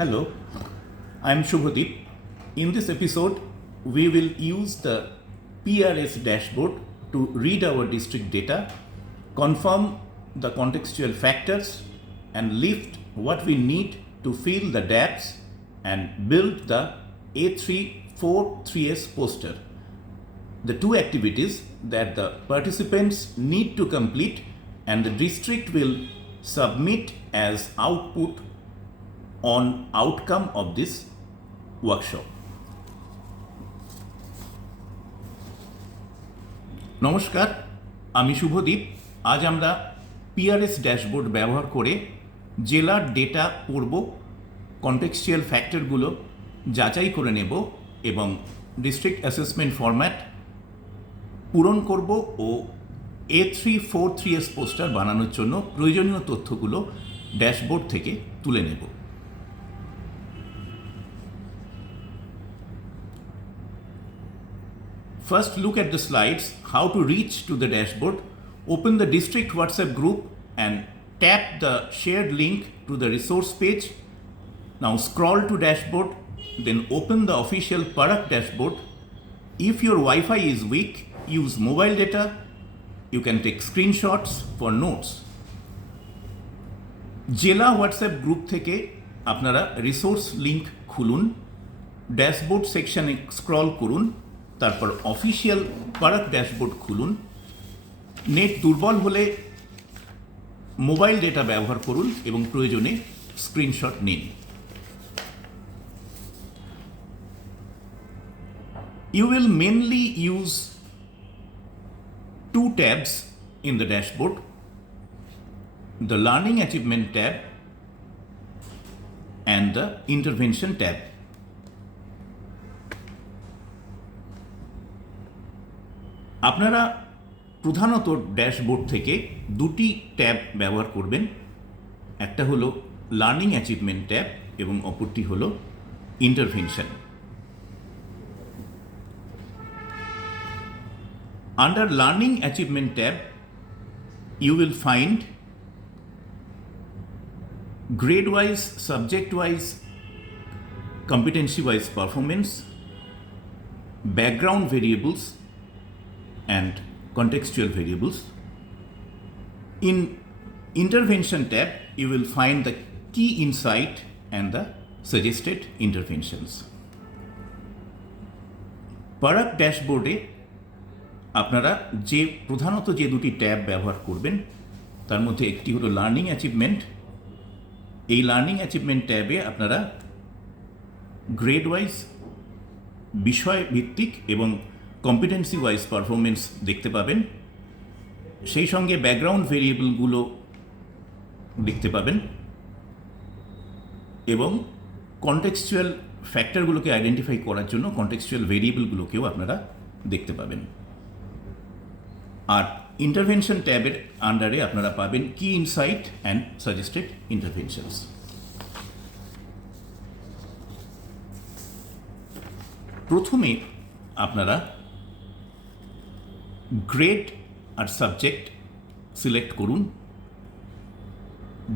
Hello, I am Shubhadeep. In this episode, we will use the PRS dashboard to read our district data, confirm the contextual factors, and lift what we need to fill the gaps and build the A343S poster. The two activities that the participants need to complete and the district will submit as output on outcome of this workshop. নমস্কার, আমি শুভদীপ। আজ আমরা PRS dashboard ব্যবহার করে জেলার data পড়ব, contextual ফ্যাক্টরগুলো যাচাই করে নেব এবং ডিস্ট্রিক্ট অ্যাসেসমেন্ট ফরম্যাট পূরণ করব ও A343S পোস্টার বানানোর জন্য প্রয়োজনীয় তথ্যগুলো ড্যাশবোর্ড থেকে তুলে নেব। First, look at the slides, how to reach to the dashboard. Open the district WhatsApp group and tap the shared link to the resource page. Now scroll to dashboard, then open the official product dashboard. If your Wi-Fi is weak, use mobile data. You can take screenshots for notes. জেলা WhatsApp group থেকে আপনারা resource link খুলুন, dashboard সেকশনে scroll করুন, তারপর official product dashboard খুলুন। Net দুর্বল হলে মোবাইল ডেটা ব্যবহার করুন এবং প্রয়োজনে স্ক্রিনশট নিন। You will mainly use two tabs in the dashboard, the Learning Achievement tab and the Intervention tab. আপনারা প্রধানত ড্যাশবোর্ড থেকে দুটি ট্যাব ব্যবহার করবেন, একটা হলো লার্নিং অ্যাচিভমেন্ট ট্যাব এবং অপরটি হলো intervention. Under learning achievement tab you will find grade-wise, subject-wise, competency-wise performance, background variables, and contextual variables. In intervention tab, you will find the key insight and the suggested interventions. Product ড্যাশবোর্ডে আপনারা প্রধানত যে দুটি tab ব্যবহার করবেন তার মধ্যে একটি হলো লার্নিং অ্যাচিভমেন্ট। এই লার্নিং অ্যাচিভমেন্ট ট্যাবে আপনারা গ্রেড ওয়াইজ, বিষয় ভিত্তিক এবং কম্পিটেন্সি ওয়াইজ পারফরমেন্স দেখতে পাবেন, সেই সঙ্গে ব্যাকগ্রাউন্ড ভেরিয়েবলগুলো দেখতে পাবেন এবং কনটেক্সচুয়াল ফ্যাক্টরগুলোকে আইডেন্টিফাই করার জন্য কনটেক্সচুয়াল ভেরিয়েবলগুলোকেও আপনারা দেখতে পাবেন। আর ইন্টারভেনশন ট্যাবের আন্ডারে আপনারা পাবেন কি ইনসাইট অ্যান্ড সাজেস্টেড ইন্টারভেনশনস। প্রথমে আপনারা গ্রেড আর সাবজেক্ট সিলেক্ট করুন,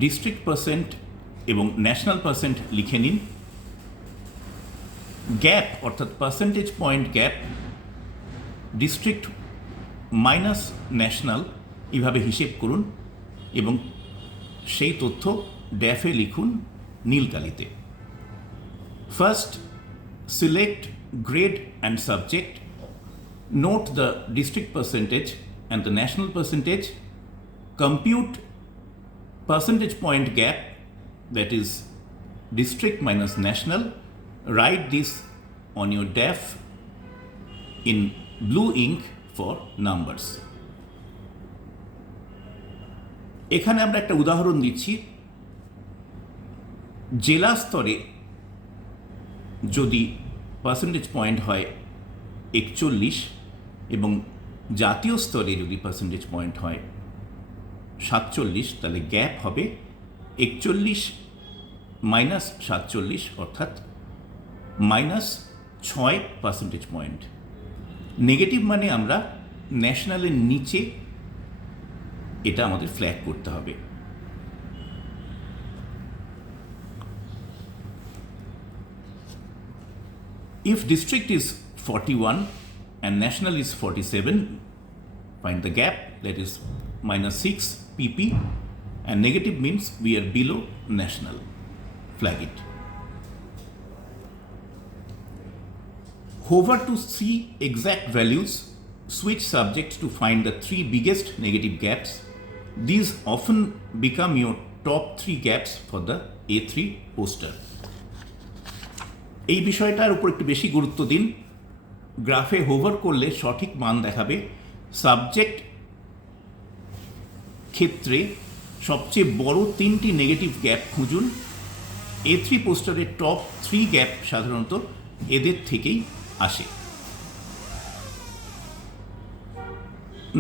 ডিস্ট্রিক্ট পার্সেন্ট এবং ন্যাশনাল পার্সেন্ট লিখে নিন। গ্যাপ অর্থাৎ percentage point gap district minus national এইভাবে হিসেব করুন এবং সেই তথ্য ড্যাফে লিখুন নীল কালিতে। First, select grade and subject, note the district percentage and the national percentage, compute percentage point gap, that is district minus national, write this on your DAF in blue ink for numbers. এখানে আমরা একটা উদাহরণ দিচ্ছি। জেলা স্তরে যদি percentage point হয় 41 এবং জাতীয় স্তরে যদি পার্সেন্টেজ পয়েন্ট হয় 47, তাহলে গ্যাপ হবে 41 মাইনাস 47 অর্থাৎ -6 পার্সেন্টেজ পয়েন্ট। নেগেটিভ মানে আমরা ন্যাশনালের নিচে এটা আমাদের ফ্ল্যাগ করতে হবে। If district is 41 and national is 47, find the gap, that is minus 6 pp, and negative means we are below national. Flag it. Hover to see exact values, switch subjects to find the 3 biggest negative gaps. These often become your top 3 gaps for the A3 poster. এই বিষয়টার উপর একটু বেশি গুরুত্ব দিন। গ্রাফে hover করলে সঠিক মান দেখাবে। সাবজেক্ট ক্ষেত্রে সবচেয়ে বড় 3টি নেগেটিভ গ্যাপ খুঁজুন। A3 পোস্টারের টপ 3 গ্যাপ সাধারণত এদের থেকেই আসে।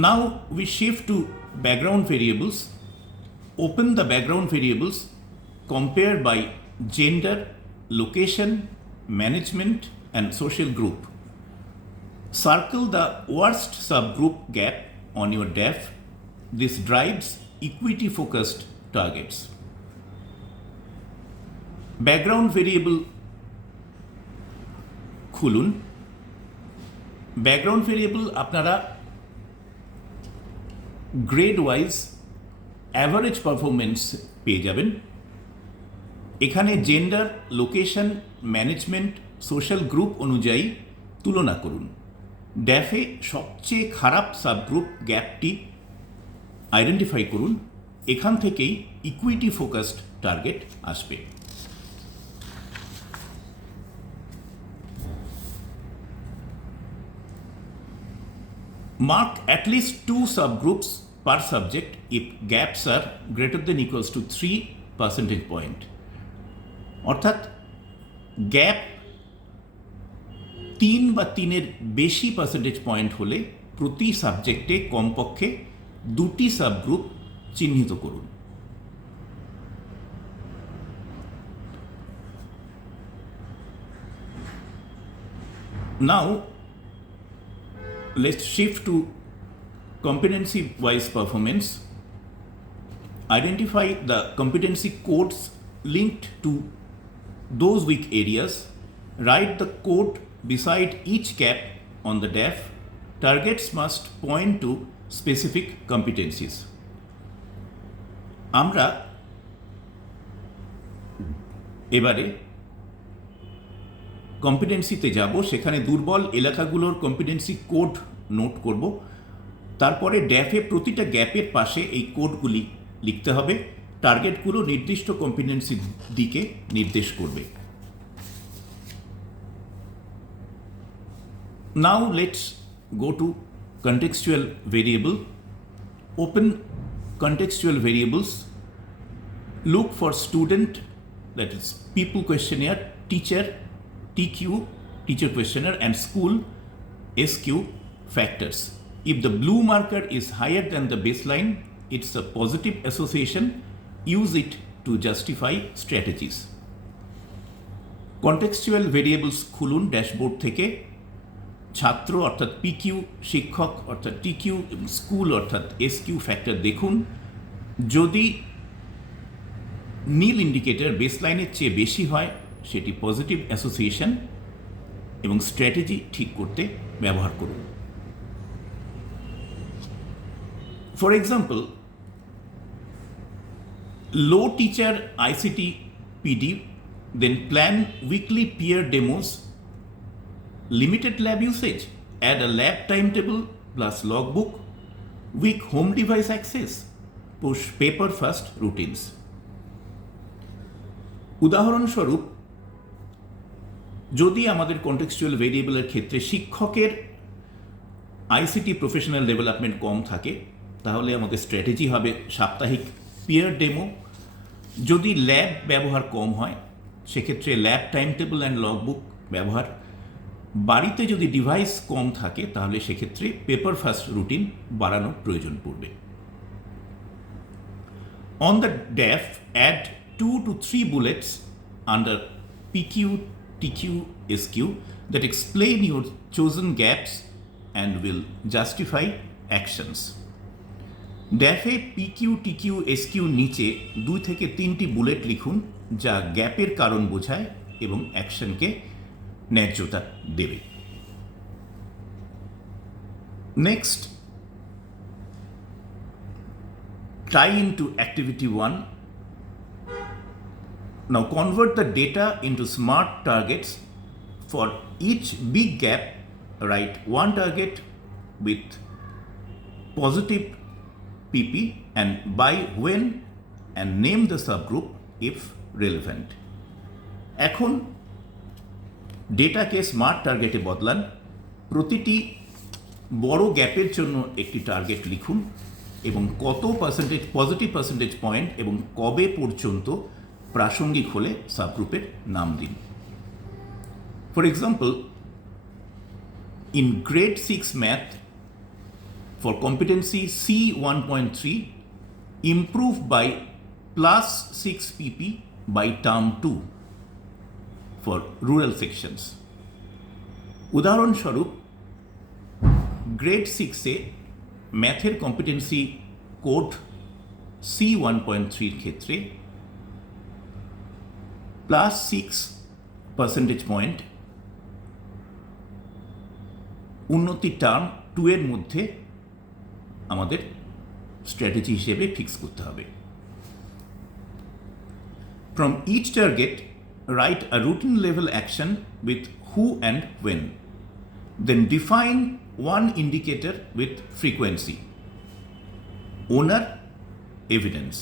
Now we shift to background variables. Open the background variables, compare by gender, location, management and social group. Circle the worst subgroup gap on your DAF. This drives equity focused targets. Background variable খুলুন। Background variable আপনারা grade wise average performance পেয়ে যাবেন। এখানে gender, location, management, social group অনুযায়ী তুলনা করুন। ড্যাফে সবচেয়ে খারাপ সাবগ্রুপ গ্যাপটি আইডেন্টিফাই করুন। এখান থেকেই ইকুইটি ফোকাসড টার্গেট আসবে। Mark at least 2 subgroups per subject if gaps are greater than equals to 3 percentage point. অর্থাৎ গ্যাপ 3 বা 3-এর বেশি পার্সেন্টেজ পয়েন্ট হলে প্রতি সাবজেক্টে কমপক্ষে 2টি সাবগ্রুপ চিহ্নিত করুন। Now let's shift to competency wise performance. Identify the competency codes linked to those weak areas. Write the code beside each gap on the DAF. Targets must point to specific competencies. আমরা এবারে কম্পিটেন্সিতে যাব। সেখানে দুর্বল এলাকাগুলোর competency code note করব। তারপরে ড্যাফে প্রতিটা গ্যাপের পাশে এই কোডগুলি লিখতে হবে। টার্গেটগুলো নির্দিষ্ট কম্পিটেন্সির দিকে নির্দেশ করবে। Now let's go to contextual variable. Open contextual variables. Look for student, that is people questionnaire, teacher, TQ, teacher questionnaire, and school, SQ factors. If the blue marker is higher than the baseline, it's a positive association. Use it to justify strategies. Contextual variables খুলুন dashboard থেকে। ছাত্র অর্থাৎ PQ, শিক্ষক অর্থাৎ TQ এবং school অর্থাৎ SQ factor দেখুন। যদি নীল ইন্ডিকেটর বেসলাইনের চেয়ে বেশি হয় সেটি পজিটিভ অ্যাসোসিয়েশন এবং স্ট্র্যাটেজি ঠিক করতে ব্যবহার করুন। For example, low teacher ICT PD, then plan weekly peer demos, limited lab usage, add a lab timetable plus logbook, weak home device access, push paper first routines. উদাহরণস্বরূপ, যদি আমাদের contextual ভেরিয়েবলের ক্ষেত্রে শিক্ষকের ICT প্রফেশনাল ডেভেলপমেন্ট কম থাকে, তাহলে আমাদের strategy হবে সাপ্তাহিক পিয়ার ডেমো। যদি ল্যাব ব্যবহার কম হয় সেক্ষেত্রে lab time table and logbook ব্যবহার। বাড়িতে যদি ডিভাইস কম থাকে তাহলে সেক্ষেত্রে পেপার ফার্স্ট রুটিন বাড়ানোর প্রয়োজন পড়বে। On the daff add 2 to 3 bullets under PQ, TQ, SQ that explain your chosen gaps and will justify actions. ড্যাফে PQ, TQ, SQ নিচে 2 থেকে 3টি বুলেট লিখুন যা গ্যাপের কারণ বোঝায় এবং অ্যাকশনকে ন্যায্যতা দেবে। Next, tie into activity 1. Now convert the data into smart targets. For each big gap, write one target with positive PP and by when, and name the subgroup if relevant. এখন ডেটাকে smart টার্গেটে বদলান। প্রতিটি বড় গ্যাপের জন্য একটি target লিখুন এবং কত পার্সেন্টেজ পজিটিভ পার্সেন্টেজ পয়েন্ট এবং কবে পর্যন্ত প্রাসঙ্গিক হলে সাবগ্রুপের নাম দিন। For example, in grade 6 math for competency C1.3, improve by plus 6 pp by term 2 for rural sections. উদাহরণস্বরূপ গ্রেড 6-এ ম্যাথের কম্পিটেন্সি কোড C1.3 ক্ষেত্রে প্লাস 6 পার্সেন্টেজ পয়েন্ট উন্নতি টার্ম 2 এর মধ্যে আমাদের স্ট্র্যাটেজি হিসেবে ফিক্স করতে হবে। From each target write a routine level action with who and when, then define one indicator with frequency. Owner, evidence.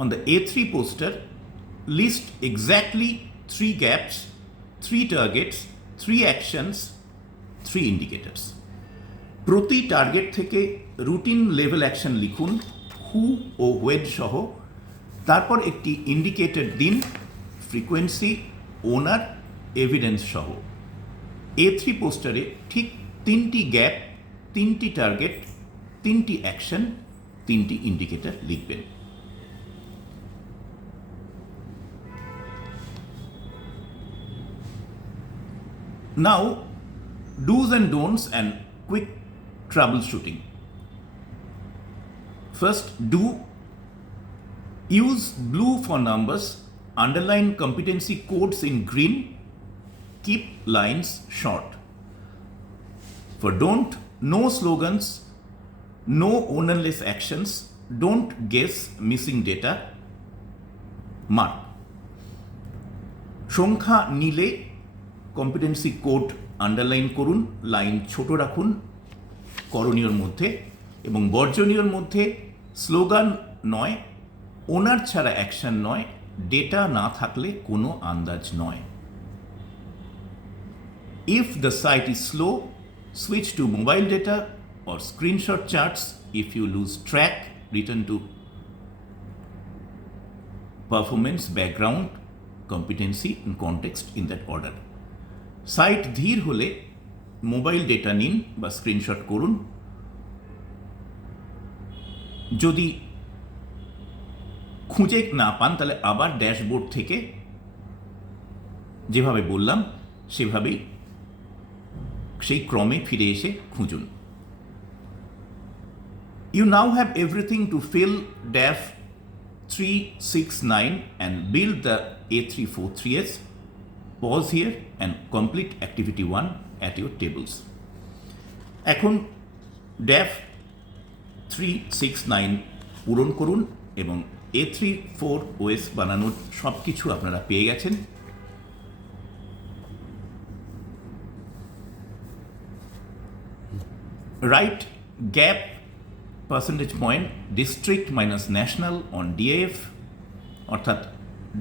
On the A3 poster, list exactly 3 gaps, 3 targets, 3 actions, 3 indicators. প্রতি target থেকে routine level action লিখুন হু ও when সহ, তারপর একটি indicator দিন frequency, ওনার, evidence সহ। A3 পোস্টারে ঠিক 3টি গ্যাপ, 3টি টার্গেট, 3টি অ্যাকশন, 3টি ইন্ডিকেটর লিখবেন। Now, do's and don'ts and quick troubleshooting. First, do use blue for numbers, underline competency codes in green, keep lines short. For don't, no slogans, no ownerless actions, don't guess missing data, mark. সংখ্যা নিলে competency code underline করুন, line ছোট রাখুন করণীয়র মধ্যে, এবং বর্জনীয়র মধ্যে slogan নয়, ওনার ছাড়া অ্যাকশন নয়, ডেটা না থাকলে কোনো আন্দাজ নয়। If the site is slow, switch to mobile data or screenshot charts. If you lose track, return to performance, background, competency and context in that order. Site ধীর হলে মোবাইল ডেটা নিন বা স্ক্রিনশট করুন। যদি খুঁজে না পান তাহলে আবার ড্যাশবোর্ড থেকে যেভাবে বললাম সেভাবেই সেই ক্রমে ফিরে এসে খুঁজুন। You now have everything to fill DAF 369 and build the A343S. Pause here and complete activity 1 at your tables. এখন DAF 369 পূরণ করুন এবং A34OS বানানোর সব কিছু আপনারা পেয়ে গেছেন। Write gap percentage point district minus national on DAF, অর্থাৎ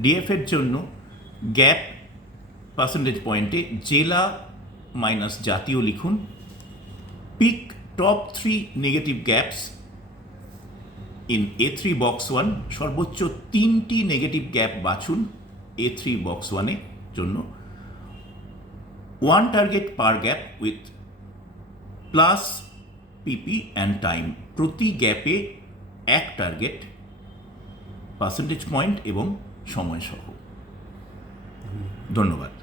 DF এর জন্য গ্যাপ পার্সেন্টেজ পয়েন্টে জেলা মাইনাস জাতীয় লিখুন। Pick top 3 negative gaps in A3 box 1, সর্বোচ্চ 3টি নেগেটিভ গ্যাপ বাছুন A3 বক্স 1 এর জন্য। 1 target per gap with plus PP and time, প্রতি গ্যাপে 1 টার্গেট, পার্সেন্টেজ পয়েন্ট এবং সময় সহ। ধন্যবাদ।